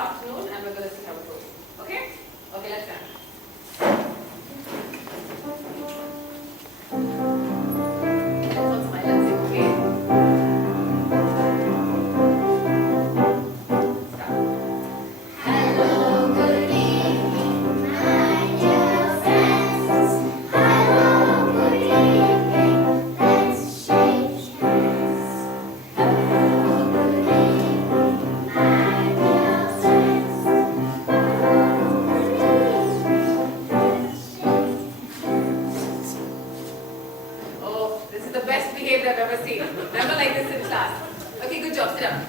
afternoon, and we're going to see how it goes. Okay? Okay, let's start. Let's all smile and sing, okay? Start. Hello, good evening, my dear friends. Hello, good evening, let's shake hands. Hello, good evening, my dear friends. Hello, good evening, let's shake hands. Oh, this is the best behaved I've ever seen. Never like this in class. Okay, good job. Sit down.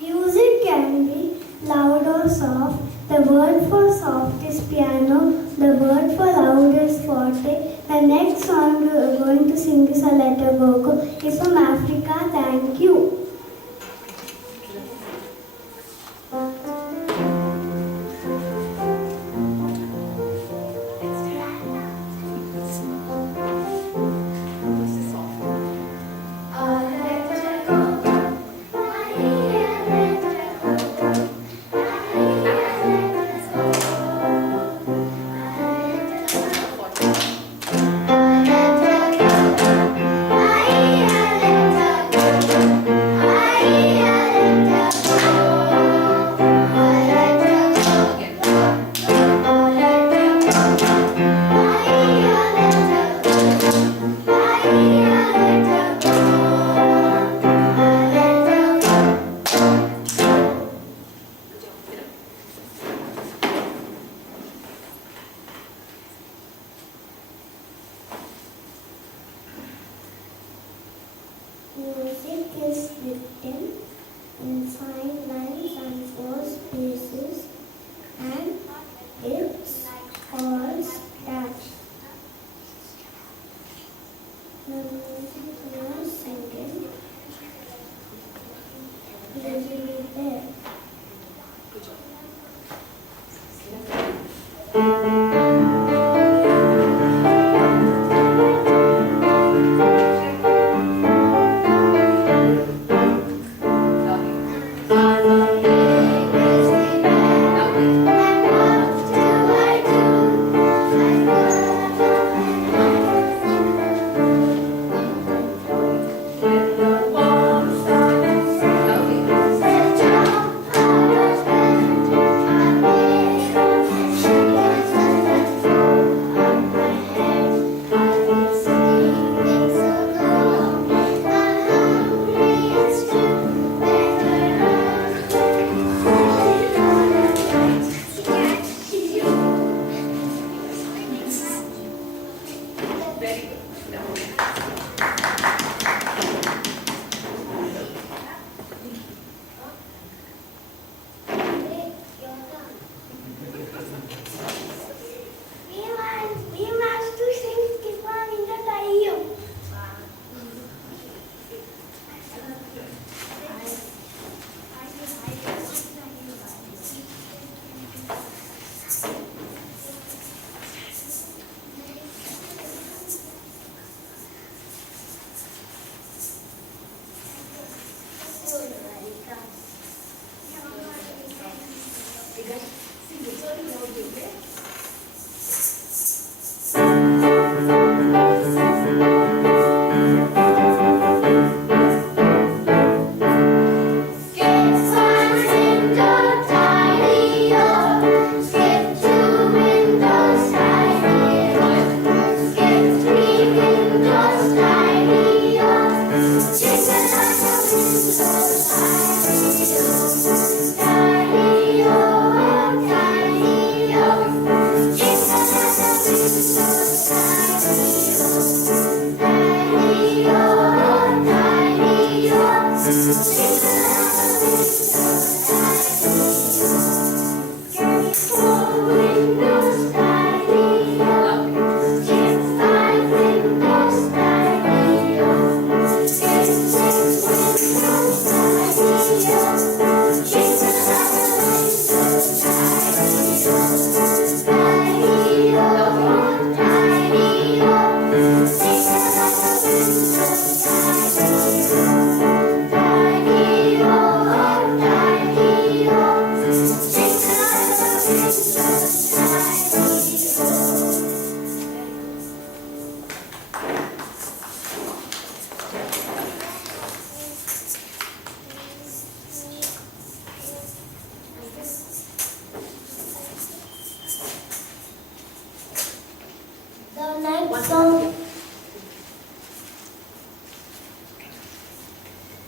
Music can be loud or soft. The word for soft is piano. The word for loud is forte. The next song we are going to sing is a letter go. It's from Africa. Thank you. This is soft. Music is written in 5 lines and 4 spaces, and it's called scratch. The music was singing Grizzly there. Good job. Very good. We must to sing Skipper in the Taiyam.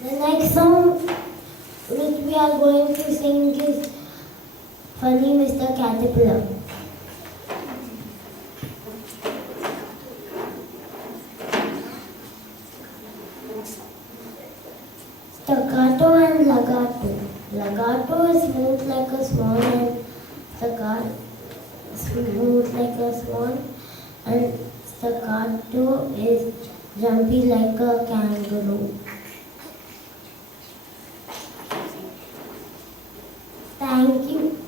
The next song which we are going to sing is Funny Mr. Caterpillar. Staccato and legato. Legato is smooth like a swan and staccato smooth like a swan, and staccato is jumpy like a kangaroo. Thank you.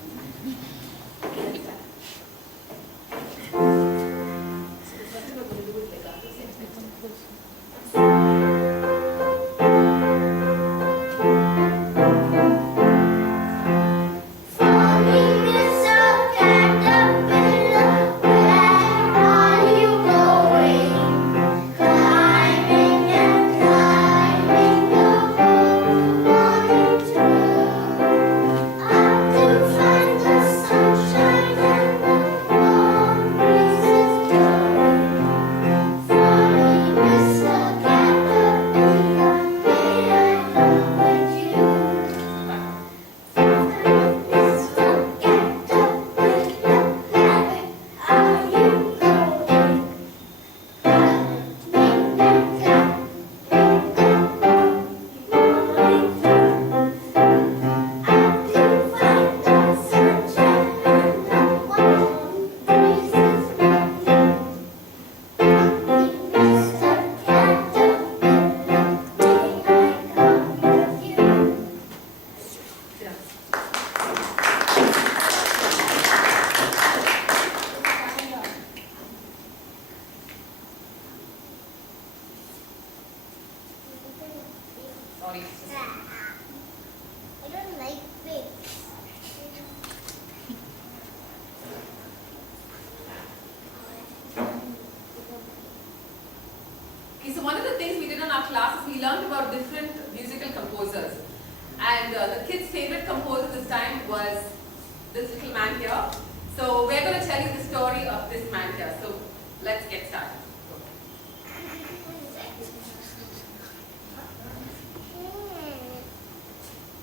I don't like pigs. Okay, so one of the things we did in our class is we learned about different musical composers. And the kids' favorite composer this time was this little man here. So we're going to tell you the story of this man here. So let's get started.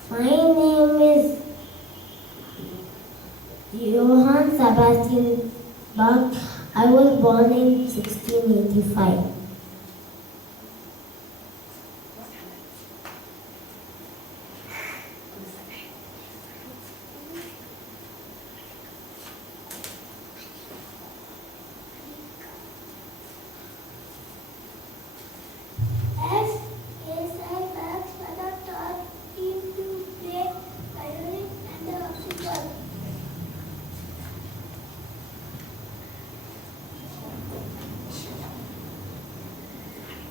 My name is Johann Sebastian Bach. I was born in 1685.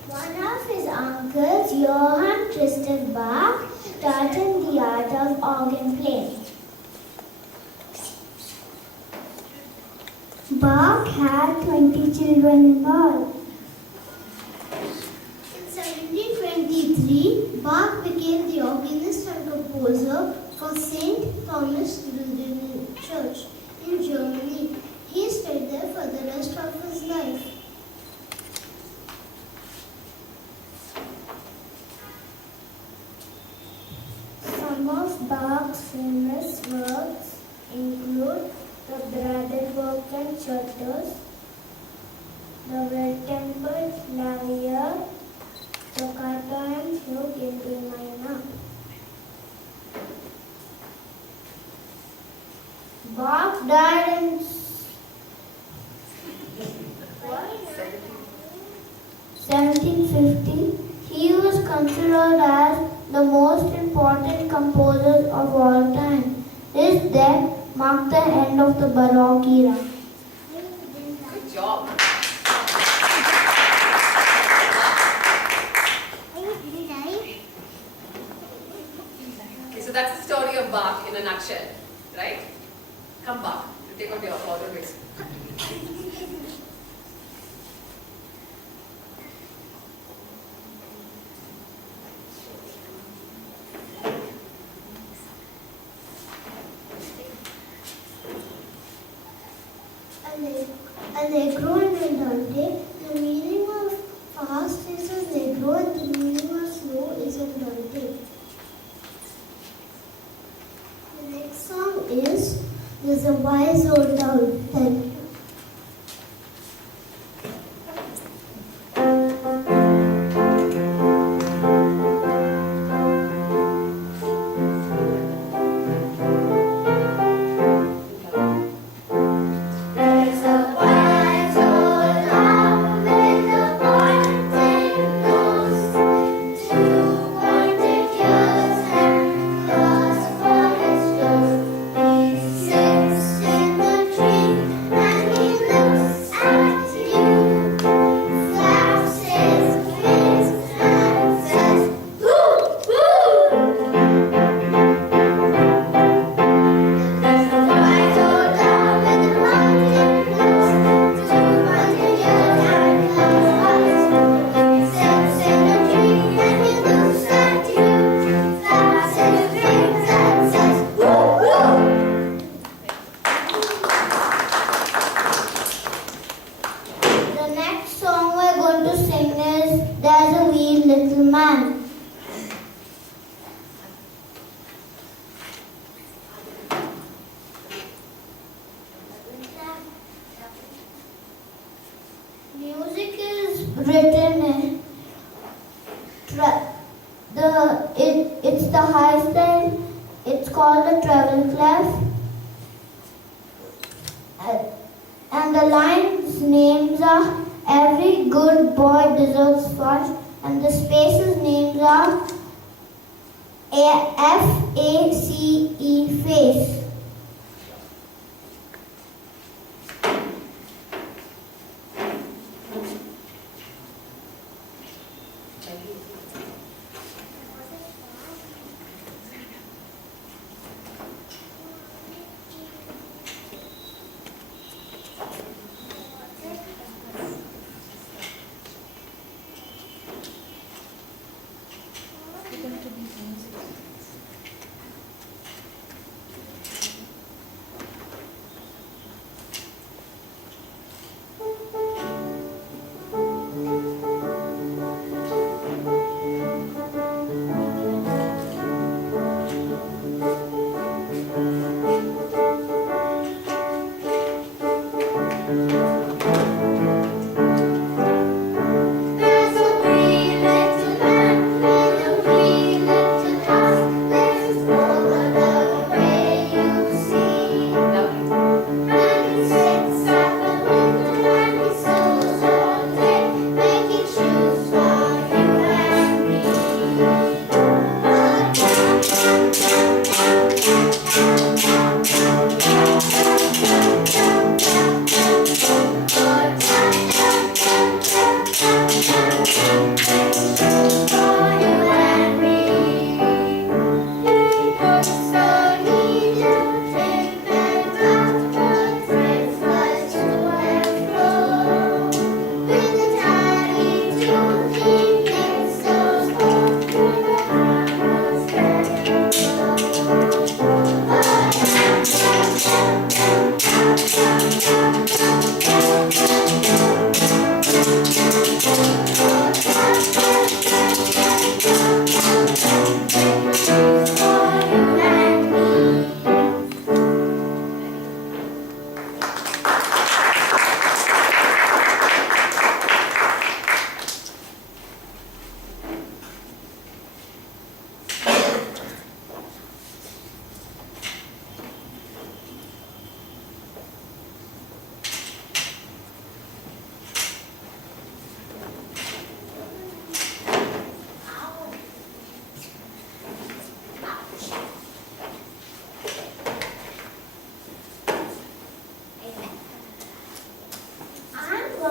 One of his uncles, Johann Tristan Bach, taught him the art of organ playing. Bach had 20 children in all. In 1723, Bach became the organist and composer for St. Thomas Lutheran Church in Germany. He stayed there for the rest of his life. Some of Bach's famous works include the Bradelberg and Shutters, the Well-Tempered Clavier, Toccata and Fugue in D minor. Bach died in 1750. He was considered as the most important composer of all time. His death marked the end of the Baroque era. Good job. Okay, so that's the story of Bach in a nutshell, right? Come back. You take out your order waste. Allegro and andante, the meaning of fast is allegro and the meaning of slow is andante. is a wise old owl. Thank you. Music is written in it's the high style. It's called the treble clef, and the lines names are every good boy deserves fudge, and the spaces names are FACE face.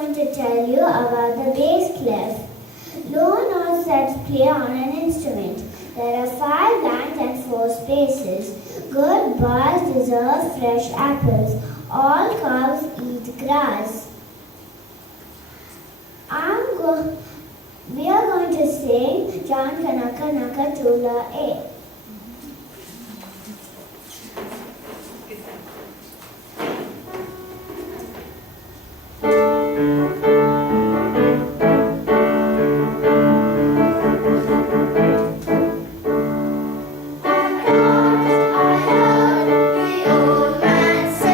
To tell you about the bass clef. Low notes that play on an instrument. There are 5 lines and 4 spaces. Good boys deserve fresh apples. All cows eat grass. We are going to sing John Kanaka Naka Tula A. I heard the old man say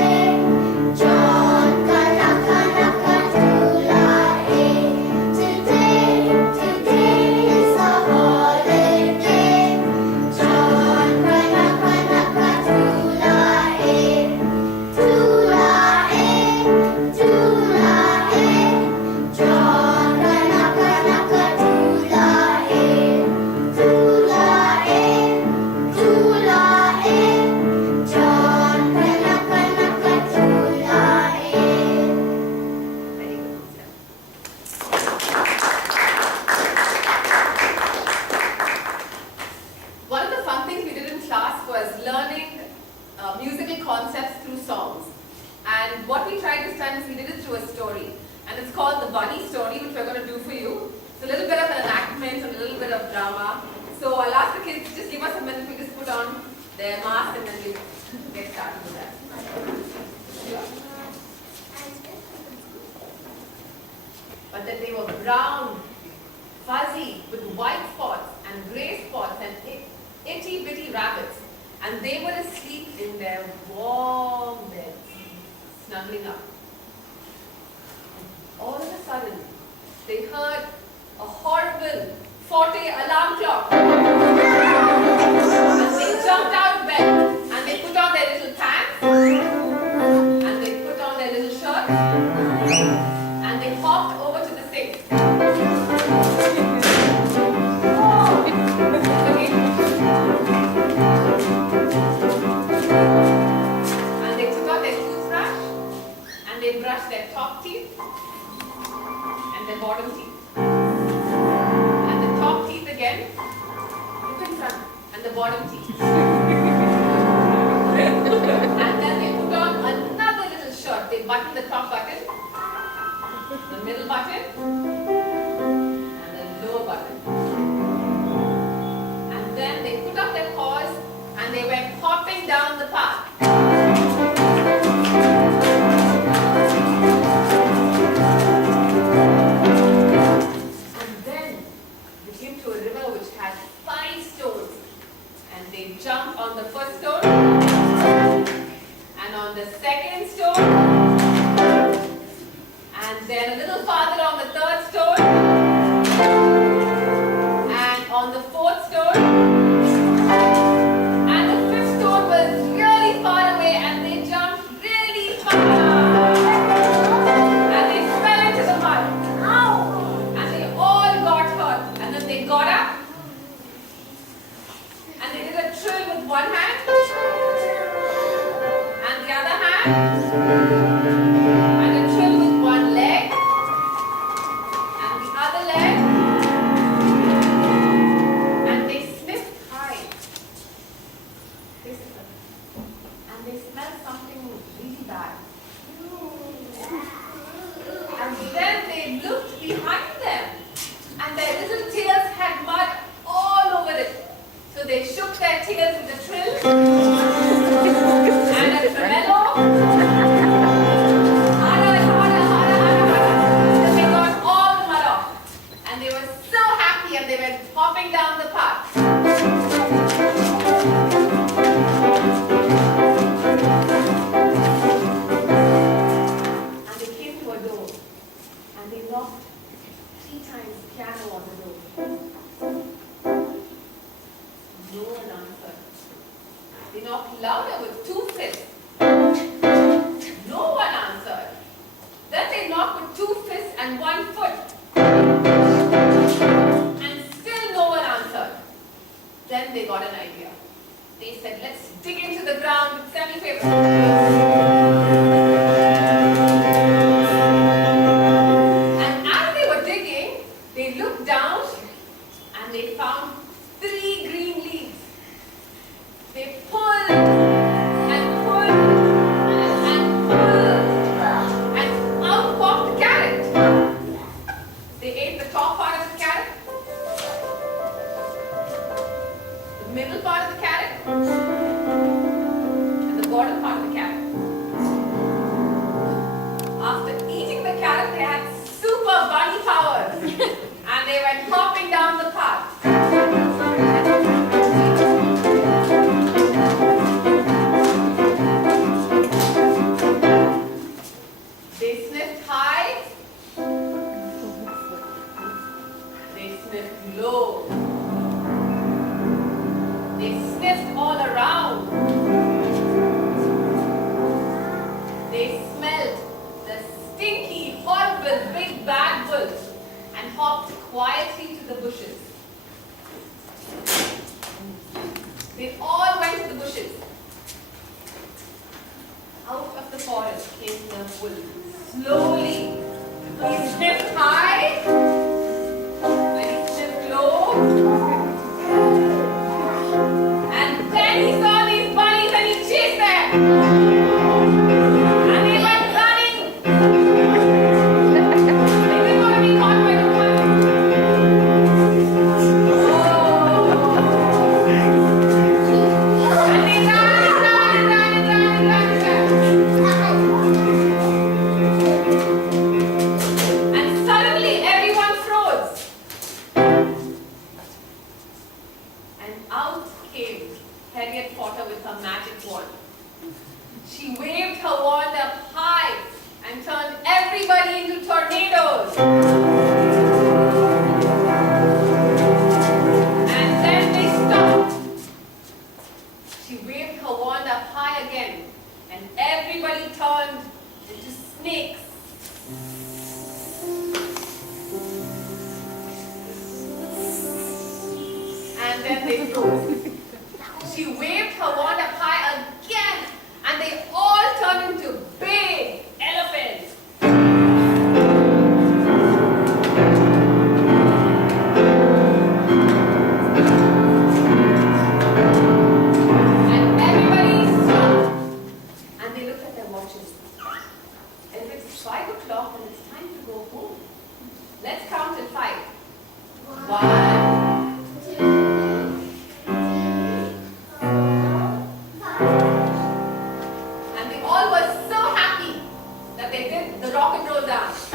bunny story which we're going to do for you. It's a little bit of an enactment and a little bit of drama. So I'll ask the kids to just give us a minute. We'll just put on their mask and then we'll get started with that. But then they were brown, fuzzy, with white spots and grey spots and itty bitty rabbits. And they were asleep in their warm beds, snuggling up. All of a sudden, they heard a horrible forte alarm clock. And they jumped out of bed and they put on their little pants and they put on their little shirts and they hopped over to the sink. And they took out their toothbrush and they brushed their top teeth and their bottom teeth. And the top teeth again, look in front, and the bottom teeth. And then they put on another little shirt. They buttoned the top button, the middle button, and the lower button. And then they put up their paws and they went hopping down the path. And then they came to a river which had 5 stones. And they jumped on the first stone and on the second stone and then a little farther on the third stone and on the fourth stone. And the fifth stone was really far away and they jumped really far. And they fell into the mud. And they all got hurt. And then they got up. And they did a trill with one hand. And the other hand. And a trill with one leg. And the other leg. And they sniffed high. And they smelled something really bad. And then they looked behind them. And their little tails had mud all over it. So they shook their tails with a trill and a tremolo. Harder, harder, harder, harder, harder. Then they got all the mud off. And they were so happy and they went hopping down the path. And they came to a door. And they knocked 3 times piano on the door. No one answered. They knocked louder with 2 fists. No one answered. Then they knocked with 2 fists and 1 foot. And still no one answered. Then they got an idea. They said, let's dig into the ground with semi-favor. And as they were digging, they looked down and they found 3 green leaves. They pulled and pulled and pulled and out popped the carrot. They ate the top part of the carrot, the middle part of the carrot, and the bottom part of the carrot. After eating the carrot, they had super bunny powers and they went hopping down the path. They sniffed high, they sniffed low, they sniffed all around. and out came Harriet Potter with her magic wand. She waved her wand up high and turned everybody into tornadoes. And then they stopped. She waved her wand up high again, and everybody turned into snakes. And then they froze. She waved her wand up high again, and they all turned into big elephants. And everybody stopped. And they looked at their watches. And if it's 5 o'clock, then it's time to go home. Let's count till 5. 1, 2, 3, 4, 5. And they all were so happy that they did the rock and roll dance.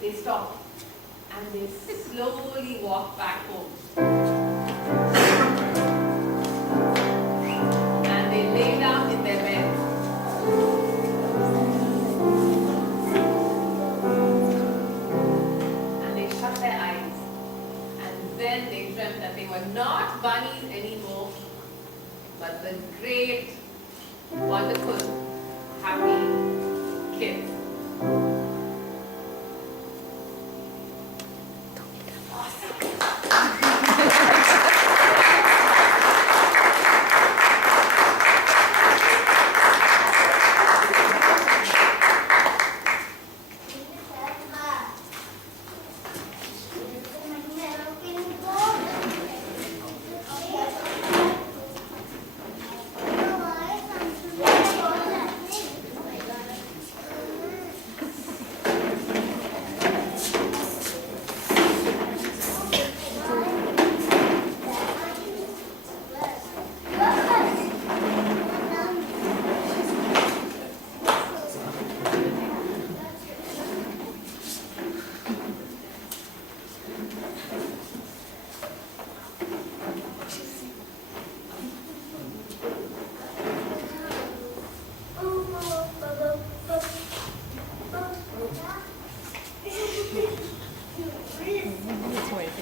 They stopped and they slowly walked back home. And they lay down in their bed. And they shut their eyes. And then they dreamt that they were not bunnies anymore, but the great, wonderful, happy kids.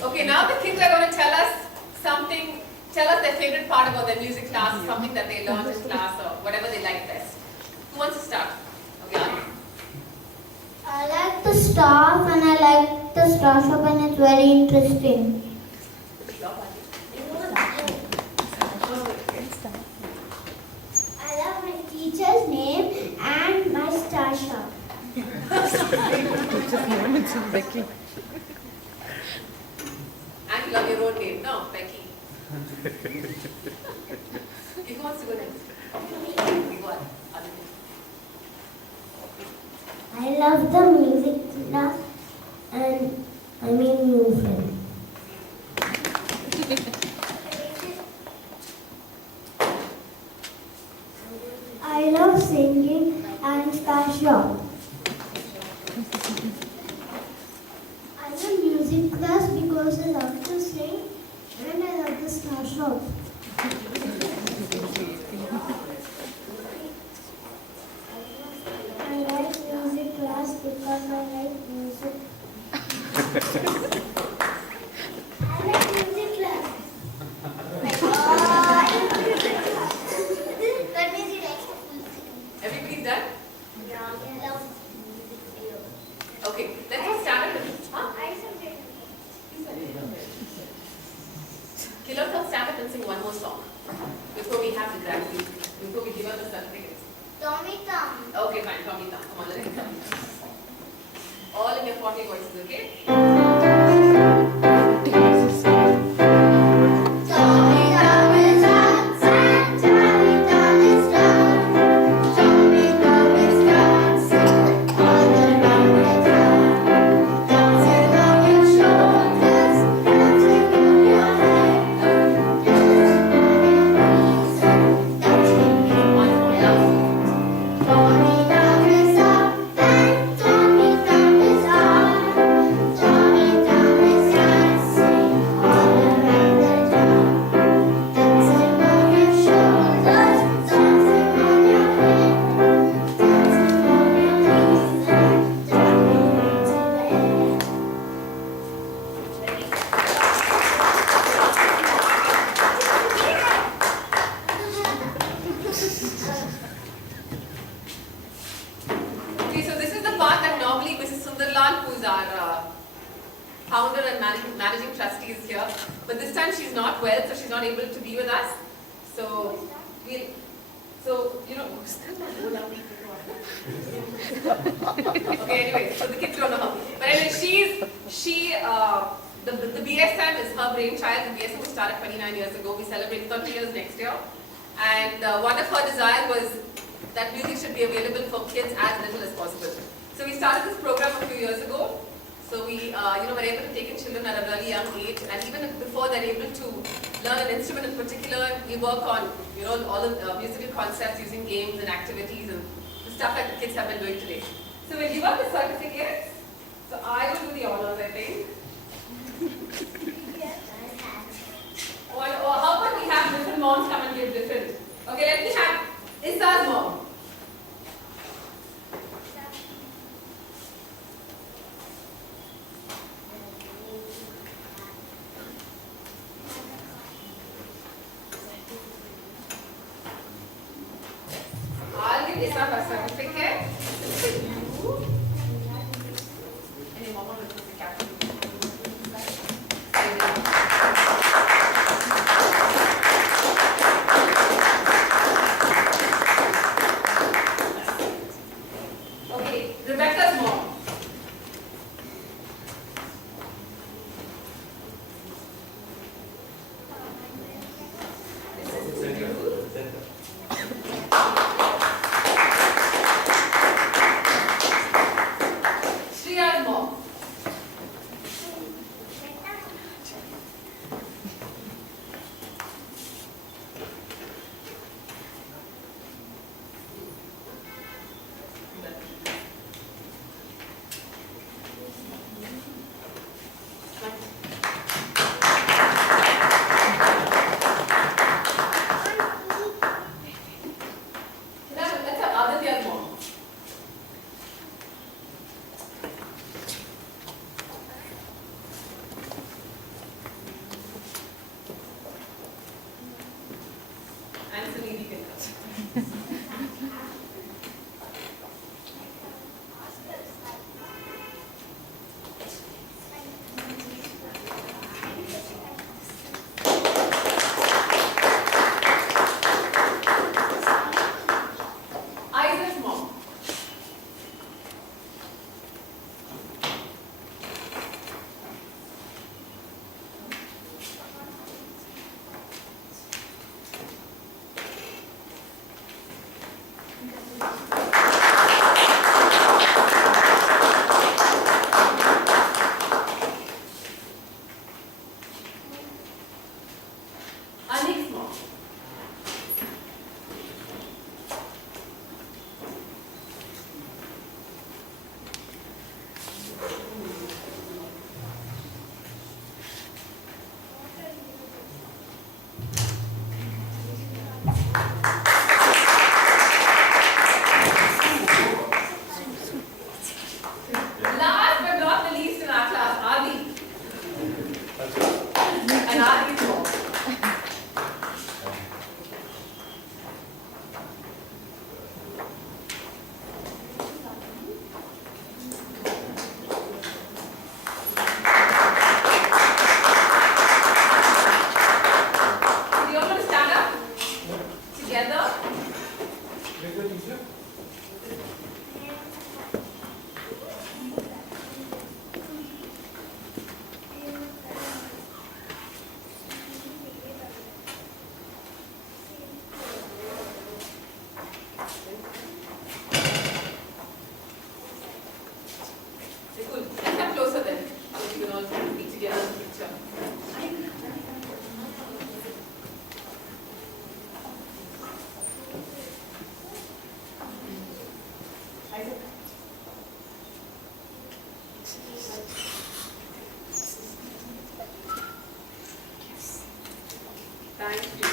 Okay, now the kids are going to tell us something, tell us their favorite part about their music class, something that they learned in class or whatever they like best. Who wants to start? Okay, Aahnik. I like the staff and I like the star shop and it's very interesting. I love my teacher's name and my star shop. And you love your own name, no, Becky. Who wants to go next? Okay, go on. Aditya. I love the music class and new friend. I love singing and star shop. I love music class because I love to sing and I love the star shop. I like music class because I like music. I like music class. That means you like Everybody's done? yeah, I love music. Okay, let's all stand up and huh? Okay, let's all stand up and sing one more song before we have the graduation, before we give out the certificates. Tommy Tom. Okay, fine, Tommy Tom. Come on, let's go. All in your 40 voices, okay? Tommy Tom is dancing, Tommy Tom is dancing, Tommy Tom is dancing all around the town, dancing on his shoulders. managing trustee is here. But this time she's not well, so she's not able to be with us. So, you know. Okay, anyway, so the kids don't know her. But anyway, the BSM is her brainchild. The BSM was started 29 years ago. We celebrate 30 years next year. And one of her desires was that music should be available for kids as little as possible. So we started this program a few years ago. So we were able to take in children at a really young age, and even before they're able to learn an instrument in particular, we work on all the musical concepts using games and activities and the stuff that the kids have been doing today. So we'll give up the certificates. So I will do the honors, I think. Or how about we have different moms come and give different? Okay, let me have Issa's mom. I'll give Issa her certificate. And your mama will put the cap. Okay, Rebecca's mom. Shriya's mom. Let's have Aditya's mom. And Sunil, you can cut. Isaac's mom. Aahnik's mom. Last but not the least in our class, Aadi. And Aadi's mom. Do you all want to stand up together? Okay, cool. Let's come closer then, so we can all be together in the picture. Isaac. Thank you.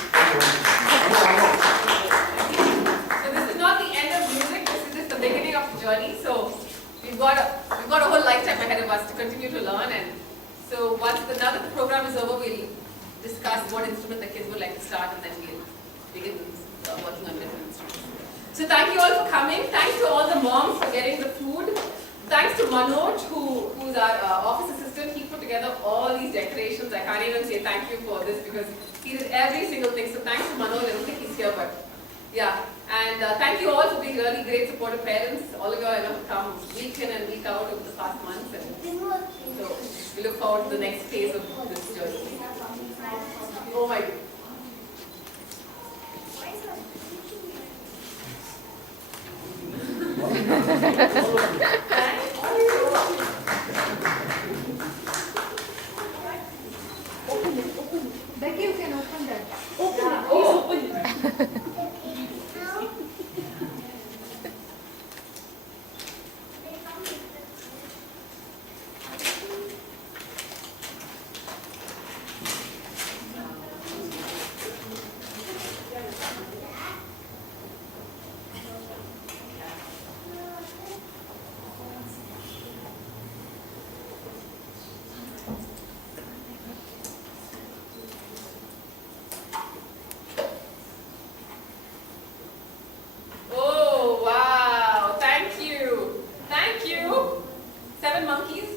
So this is not the end of music, this is just the beginning of the journey. So we've got a whole lifetime ahead of us to continue to learn, and so now that the program is over, we'll discuss what instrument the kids would like to start, and then we'll begin working on different instruments. So thank you all for coming. Thanks to all the moms for getting the food. Thanks to Manoj, who's our office assistant. He put together all these decorations. I can't even say thank you for this because he did every single thing. So thanks to Manoj. I don't think he's here, but yeah. And thank you all for being really great supportive parents. All of you have come week in and week out over the past months. And so we look forward to the next phase of this journey. Oh my God. Becky, you can open that. Open it. Oh, wow. Thank you. Thank you. 7 monkeys.